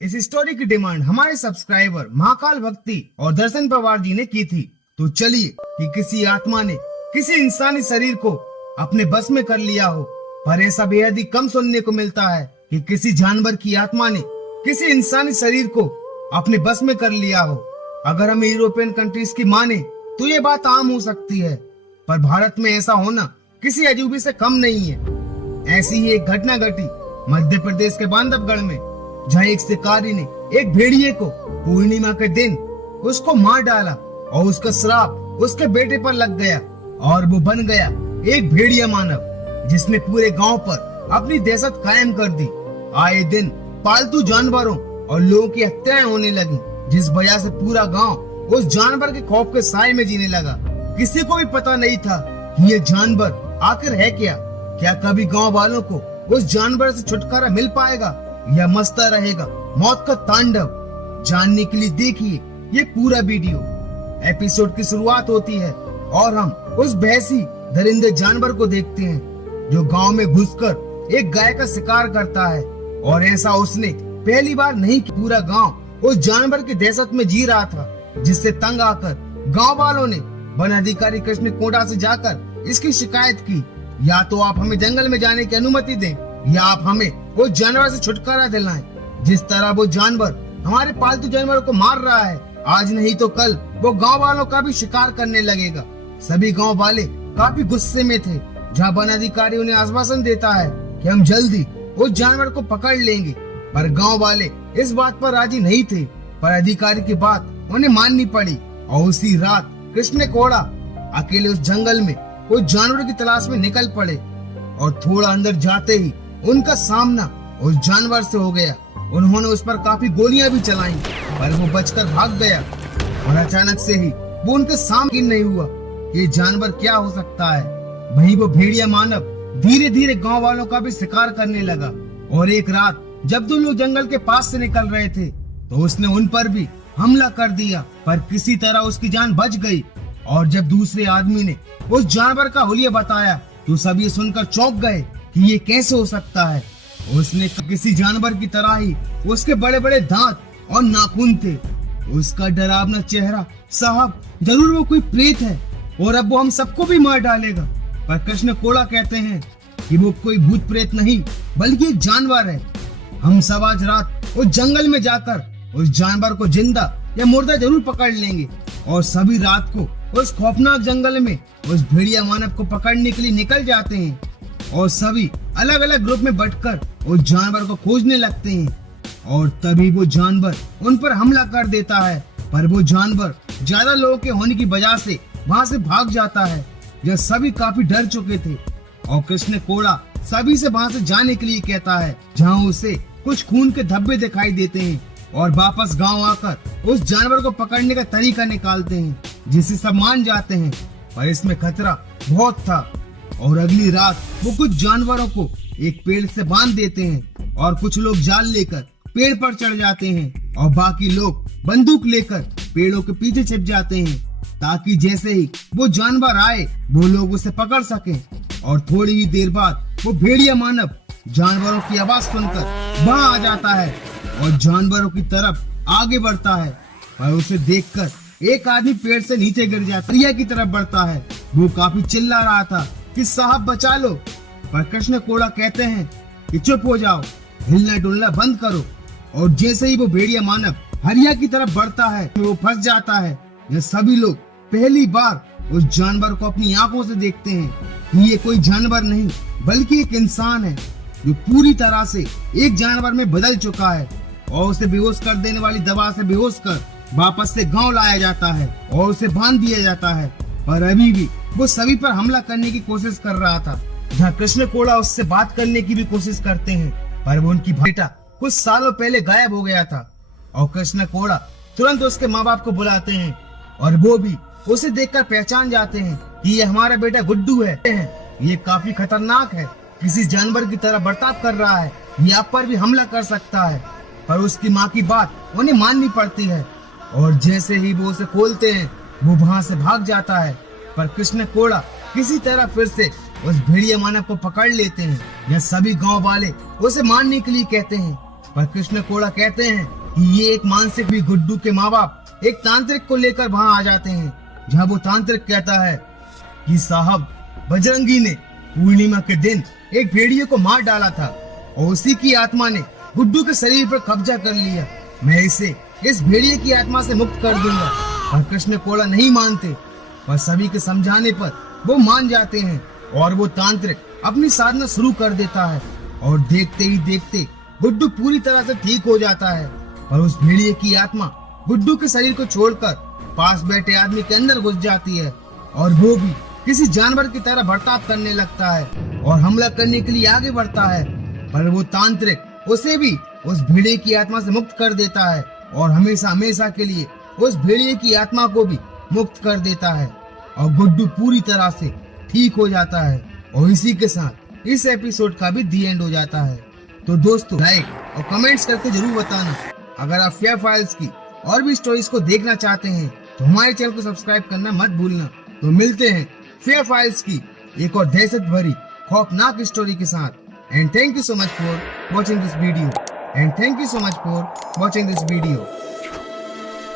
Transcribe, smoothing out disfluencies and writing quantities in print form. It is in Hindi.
इस स्टोरी की डिमांड हमारे सब्सक्राइबर महाकाल भक्ति और दर्शन पवार जी ने की थी। तो चलिए कि किसी आत्मा ने किसी इंसानी शरीर को अपने बस में कर लिया हो, पर ऐसा बेहद ही कम सुनने को मिलता है कि किसी जानवर की आत्मा ने किसी इंसानी शरीर को अपने बस में कर लिया हो। अगर हम यूरोपियन कंट्रीज की माने तो ये बात आम हो सकती है, पर भारत में ऐसा होना किसी अजूबे से कम नहीं है। ऐसी ही एक घटना घटी मध्य प्रदेश के बांधवगढ़ में, जहाँ एक शिकारी ने एक भेड़िए को पूर्णिमा के दिन उसको मार डाला और उसका श्राप उसके बेटे पर लग गया और वो बन गया एक भेड़िया मानव, जिसने पूरे गांव पर अपनी दहशत कायम कर दी। आए दिन पालतू जानवरों और लोगों की हत्याएं होने लगी, जिस वजह से पूरा गांव उस जानवर के खौफ के साए में जीने लगा। किसी को भी पता नहीं था कि ये जानवर आखिर है क्या। क्या कभी गांव वालों को उस जानवर से छुटकारा मिल पाएगा या मस्ता रहेगा मौत का तांडव। जानने के लिए देखिए ये पूरा वीडियो। एपिसोड की शुरुआत होती है और हम उस भैंसी दरिंदे जानवर को देखते हैं जो गांव में घुसकर एक गाय का शिकार करता है। और ऐसा उसने पहली बार नहीं कि पूरा गांव उस जानवर की दहशत में जी रहा था, जिससे तंग आकर गांव वालों ने वन अधिकारी कृष्ण कोड़ा से जाकर इसकी शिकायत की, या तो आप हमें जंगल में जाने की अनुमति दें या आप हमें वो जानवर से छुटकारा दिलाएं। जिस तरह वो जानवर हमारे पालतू जानवरों को मार रहा है, आज नहीं तो कल वो गांव वालों का भी शिकार करने लगेगा। सभी गांव वाले काफी गुस्से में थे, जहां वन अधिकारी उन्हें आश्वासन देता है कि हम जल्दी उस जानवर को पकड़ लेंगे, पर गांव वाले इस बात पर राजी नहीं थे। पर अधिकारी की बात उन्हें माननी पड़ी और उसी रात कृष्ण कोड़ा अकेले उस जंगल में उस जानवर की तलाश में निकल पड़े। और थोड़ा अंदर जाते ही उनका सामना उस जानवर से हो गया। उन्होंने उस पर काफी गोलियां भी चलाई, पर वो बचकर भाग गया। और अचानक से ही वो उनके सामने नहीं हुआ। ये जानवर क्या हो सकता है? वहीं वो भेड़िया मानव धीरे धीरे गांव वालों का भी शिकार करने लगा। और एक रात जब दो लोग जंगल के पास से निकल रहे थे तो उसने उन पर भी हमला कर दिया, पर किसी तरह उसकी जान बच गई। और जब दूसरे आदमी ने उस जानवर का हुलिया बताया तो सब ये सुनकर चौंक गए कि ये कैसे हो सकता है। उसने किसी जानवर की तरह ही उसके बड़े बड़े दांत और नाखून थे। उसका डरावना चेहरा, साहब जरूर वो कोई प्रेत है और अब वो हम सबको भी मार डालेगा। पर कृष्ण कोड़ा कहते हैं कि वो कोई भूत प्रेत नहीं बल्कि एक जानवर है। हम सब आज रात उस जंगल में जाकर उस जानवर को जिंदा या मुर्दा जरूर पकड़ लेंगे। और सभी रात को उस खौफनाक जंगल में उस भेड़िया मानव को पकड़ने के लिए निकल जाते हैं और सभी अलग अलग ग्रुप में बंटकर उस जानवर को खोजने लगते हैं। और तभी वो जानवर उन पर हमला कर देता है, पर वो जानवर ज्यादा लोगों के होने की वजह से वहां से भाग जाता है। जब सभी काफी डर चुके थे और कृष्ण कोड़ा सभी से वहां से जाने के लिए कहता है, जहां उसे कुछ खून के धब्बे दिखाई देते हैं और वापस गांव आकर उस जानवर को पकड़ने का तरीका निकालते हैं, जिसे सब मान जाते हैं। पर इसमें खतरा बहुत था। और अगली रात वो कुछ जानवरों को एक पेड़ से बांध देते हैं और कुछ लोग जाल लेकर पेड़ पर चढ़ जाते हैं और बाकी लोग बंदूक लेकर पेड़ों के पीछे छिप जाते हैं, ताकि जैसे ही वो जानवर आए वो लोग उसे पकड़ सकें। और थोड़ी ही देर बाद वो भेड़िया मानव जानवरों की आवाज सुनकर वहां आ जाता है और जानवरों की तरफ आगे बढ़ता है। पर उसे देखकर एक आदमी पेड़ से नीचे गिर जाता है, की तरफ बढ़ता है। वो काफी चिल्ला रहा था कि साहब बचा लो। पर कृष्ण कोड़ा कहते हैं कि चुप हो जाओ, हिलना डुलना बंद करो। और जैसे ही वो भेड़िया मानव हरिया की तरफ बढ़ता है वो फंस जाता है। ये सभी लोग पहली बार उस जानवर को अपनी आंखों से देखते हैं कि ये कोई जानवर नहीं बल्कि एक इंसान है, जो पूरी तरह से एक जानवर में बदल चुका है। और उसे बेहोश कर देने वाली दवा से बेहोश कर वापस से गांव लाया जाता है और उसे बांध दिया जाता है। पर अभी भी वो सभी पर हमला करने की कोशिश कर रहा था। जहाँ कृष्ण कोड़ा उससे बात करने की भी कोशिश करते हैं, पर वो उनकी बेटा कुछ सालों पहले गायब हो गया था। और कृष्ण कोड़ा तुरंत उसके माँ बाप को बुलाते हैं और वो भी उसे देखकर पहचान जाते हैं कि ये हमारा बेटा गुड्डू है। ये काफी खतरनाक है, किसी जानवर की तरह बर्ताव कर रहा है, ये आप पर भी हमला कर सकता है। पर उसकी माँ की बात उन्हें माननी पड़ती है और जैसे ही वो उसे खोलते हैं वो वहां से भाग जाता है। पर कृष्ण कोड़ा किसी तरह फिर से उस भेड़िया मानव को पकड़ लेते हैं। यह सभी गांव वाले उसे मारने के लिए कहते हैं, पर कृष्ण कोड़ा कहते हैं कि ये एक मानसिक भी गुड्डू के माँ बाप एक तांत्रिक को लेकर वहाँ आ जाते हैं, जहाँ वो तांत्रिक कहता है कि साहब बजरंगी ने पूर्णिमा के दिन एक भेड़िए को मार डाला था और उसी की आत्मा ने गुड्डू के शरीर पर कब्जा कर लिया। मैं इसे इस भेड़िए की आत्मा से मुक्त कर दूंगा। पर कृष्ण कोड़ा नहीं मानते, पर सभी के समझाने पर वो मान जाते हैं और वो तांत्रिक अपनी साधना शुरू कर देता है और देखते ही देखते गुड्डू पूरी तरह से ठीक हो जाता है। पर उस भेड़िए की आत्मा गुड्डू के शरीर को छोड़कर पास बैठे आदमी के अंदर घुस जाती है और वो भी किसी जानवर की तरह बर्ताव करने लगता है और हमला करने के लिए आगे बढ़ता है। पर वो तांत्रिक उसे भी उस भेड़िए की आत्मा से मुक्त कर देता है और हमेशा हमेशा के लिए उस भेड़िए की आत्मा को भी मुक्त कर देता है और गुड्डू पूरी तरह से ठीक हो जाता है। और इसी के साथ इस एपिसोड का भी दी एंड हो जाता है। तो दोस्तों लाइक और कमेंट्स करके जरूर बताना। अगर आप फेयर फाइल्स की और भी स्टोरीज को देखना चाहते हैं तो हमारे चैनल को सब्सक्राइब करना मत भूलना। तो मिलते हैं फेयर फाइल्स की एक और दहशत भरी खौफनाक स्टोरी के साथ। And thank you so much for watching this video.